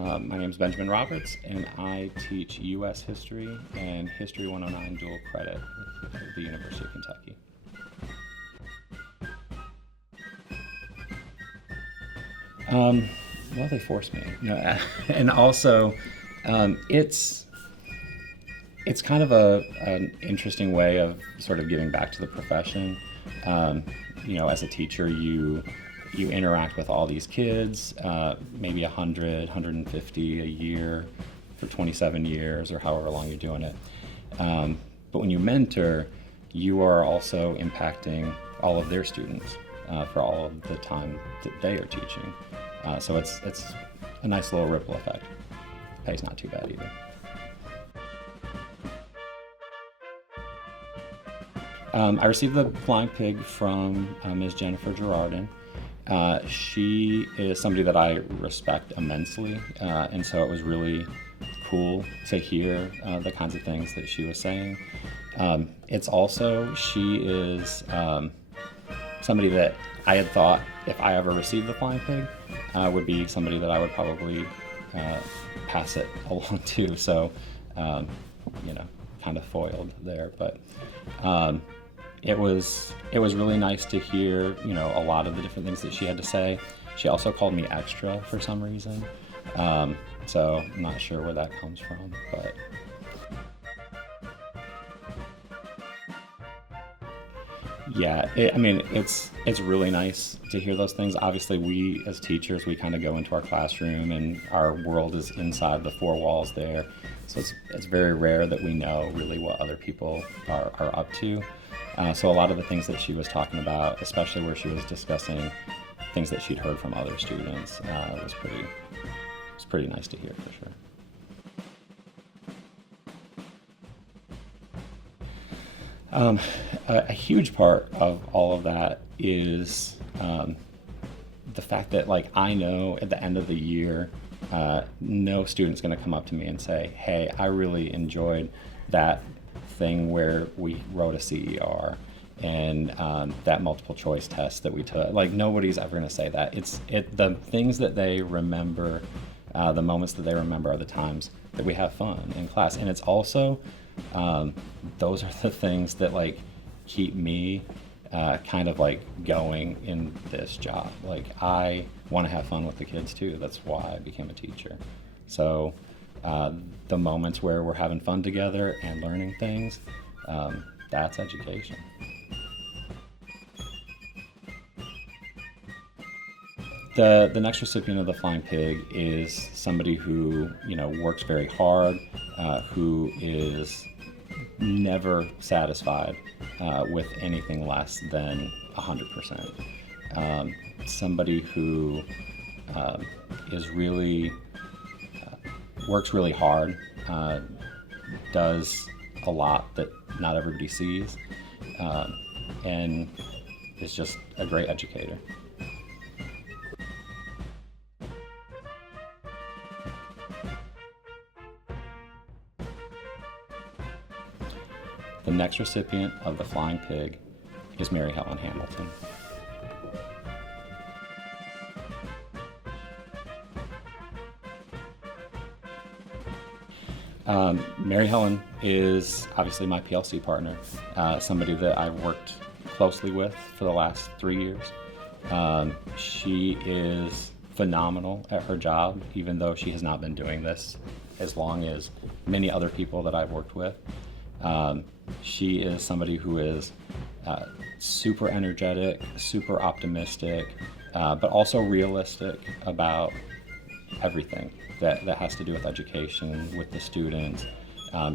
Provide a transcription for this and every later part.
My name is Benjamin Roberts, and I teach U.S. History and History 109 dual credit at the University of Kentucky. Well, they force me, and also it's kind of an interesting way of sort of giving back to the profession. As a teacher, you interact with all these kids, maybe 100, 150 a year for 27 years or however long you're doing it. But when you mentor, you are also impacting all of their students for all of the time that they are teaching. So it's a nice little ripple effect. Pay's not too bad either. I received the Flying Pig from Ms. Jennifer Girardin. She is somebody that I respect immensely, and so it was really cool to hear the kinds of things that she was saying. It's also, she is somebody that I had thought, if I ever received the Flying Pig, would be somebody that I would probably pass it along to. So, kind of foiled there, but it was really nice to hear, a lot of the different things that she had to say. She also called me extra for some reason, so I'm not sure where that comes from, but. Yeah, it's really nice to hear those things. Obviously, we as teachers, we kind of go into our classroom and our world is inside the four walls there. So it's very rare that we know really what other people are up to. So a lot of the things that she was talking about, especially where she was discussing things that she'd heard from other students, was pretty nice to hear for sure. A huge part of all of that is the fact that, I know at the end of the year, no student's going to come up to me and say, hey, I really enjoyed that thing where we wrote a CER and that multiple choice test that we took. Nobody's ever going to say that. The things that they remember, the moments that they remember are the times that we have fun in class. And it's also, those are the things that keep me kind of going in this job. I want to have fun with the kids too. That's why I became a teacher. So the moments where we're having fun together and learning things, that's education. The next recipient of the Flying Pig is somebody who works very hard, who is never satisfied with anything less than 100%. Somebody who is really works really hard, does a lot that not everybody sees, and is just a great educator. The next recipient of the Flying Pig is Mary Helen Hamilton. Mary Helen is obviously my PLC partner, somebody that I've worked closely with for the last 3 years. She is phenomenal at her job, even though she has not been doing this as long as many other people that I've worked with. She is somebody who is super energetic, super optimistic, but also realistic about everything that has to do with education, with the students.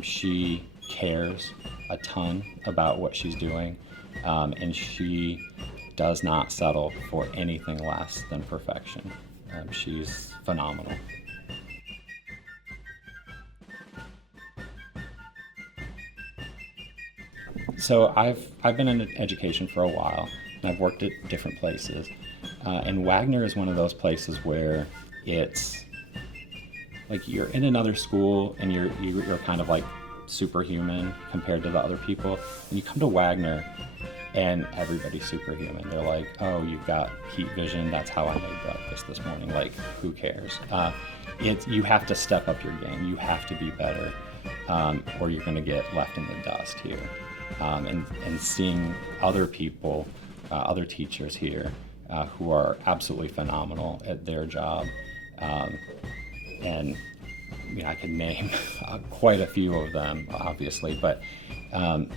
She cares a ton about what she's doing, and she does not settle for anything less than perfection. She's phenomenal. So I've been in education for a while, and I've worked at different places. And Wagner is one of those places where it's you're in another school and you're kind of superhuman compared to the other people. And you come to Wagner and everybody's superhuman. They're like, oh, you've got heat vision. That's how I made breakfast this morning. Like, who cares? You have to step up your game. You have to be better, or you're going to get left in the dust here. And seeing other people, other teachers here, who are absolutely phenomenal at their job, and I could name quite a few of them, obviously, but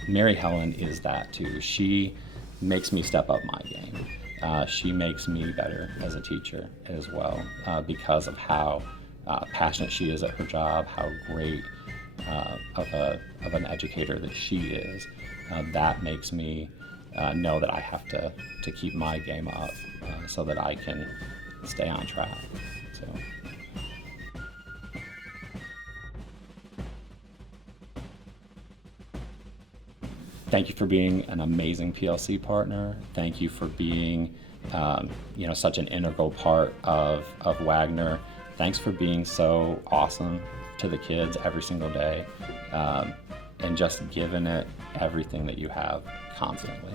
Mary Helen is that too. She makes me step up my game. She makes me better as a teacher as well, because of how passionate she is at her job, how great of an educator that she is. That makes me know that I have to keep my game up, so that I can stay on track. So. Thank you for being an amazing PLC partner. Thank you for being, such an integral part of Wagner. Thanks for being so awesome to the kids every single day, and just giving it everything that you have constantly.